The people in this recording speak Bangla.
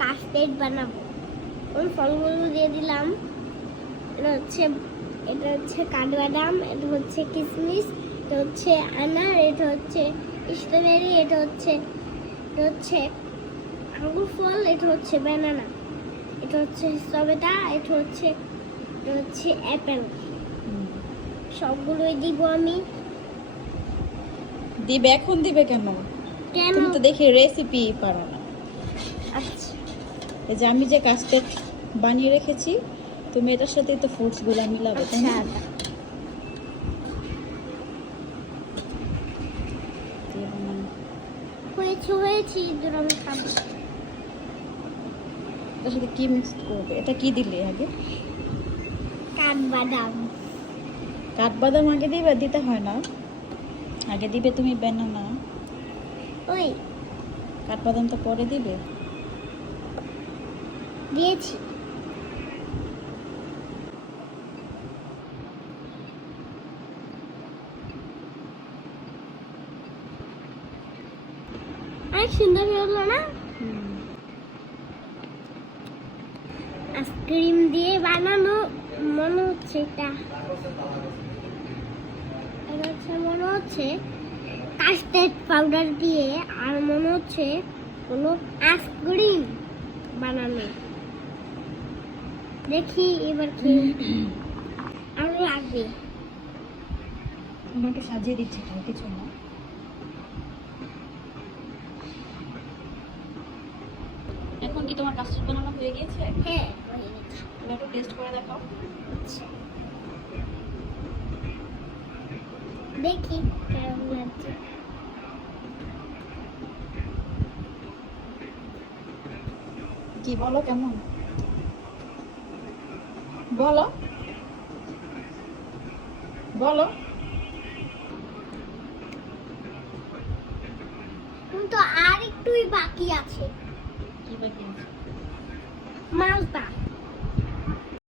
কাস্টার্ড বানাবো। ওই ফলগুলো দিয়ে দিলাম। এটা হচ্ছে কাঠবাদাম, এটা হচ্ছে কিশমিশ, এটা হচ্ছে আনার, এটা হচ্ছে স্ট্রবেরি, এটা হচ্ছে আঙ্গুর ফল, এটা হচ্ছে ব্যানানা, এটা হচ্ছে সবেদা, এটা হচ্ছে অ্যাপেল। সবগুলোই দিব আমি। দিবে এখন দিবে কেন? কেন? তুমি তো দেখি রেসিপি পারো না। আচ্ছা এই যে আমি যে কাস্টার্ড বানিয়ে রেখেছি, তুমি এটার সাথে তো ফ্রুটস গুলা মিলাবে, তাই আচ্ছা না? হয়েছে এদের আমি খাবো। এটার সাথে কি মিক্স করবে? এটা কি দিলে আগে? কাঠবাদাম। কাঠবাদাম আগে দিবে? দিতে হয় না, আগে দিবে তুমি ব্যানানা, ওই কাঠবাদামটা পরে দিবে। দিয়েছি। অনেক সুন্দর হলো না? আইসক্রিম দিয়ে বানানো মনে হচ্ছে। এটা মনে হচ্ছে কাস্টার্ড পাউডার দিয়ে, আর মনে হচ্ছে কোনো আইসক্রিম বানানো। দেখি এবার খেয়ে আরো লাগবে। তোমাকে সাজিয়ে দিচ্ছি, কিছু না। এখন কি তোমার কাস্টার্ড বানানো হয়ে গিয়েছে? হ্যাঁ হয়ে গেছে। তুমি একটু টেস্ট করে দেখাও। দেখি কেমন লাগছে। কি বলো, কেমন বলো বলো। কিন্তু আর একটুই বাকি আছে। কি বাকি আছে? মালটা।